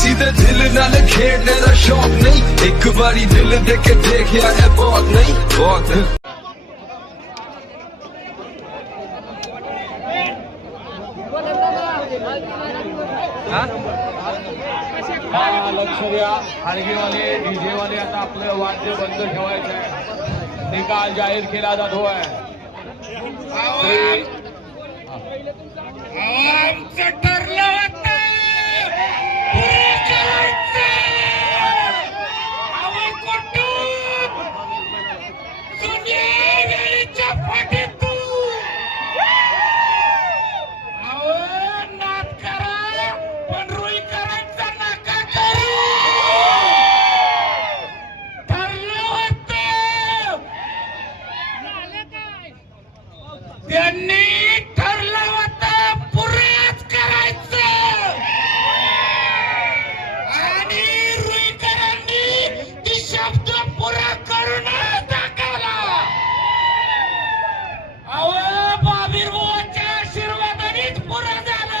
किसी दे दिल नाल खेडने दा शौक नहीं, एक बारी दिल दे के देखिया है बहुत नहीं बहुत। लक्ष द्या, हलगीवाले डीजे वाले आता आपलं वाद्य बंद ठेवायचं आहे। निकाल जाहीर केला जातो आहे। आमचं ठरलं होतं त्यांनी ठरलं होतं पुराच करायचं आणि रुईकरांनी ती शब्द पुरा करून दाखवला। अहो बाबीर बुवाच्या आशीर्वादानेच पुरा झालं।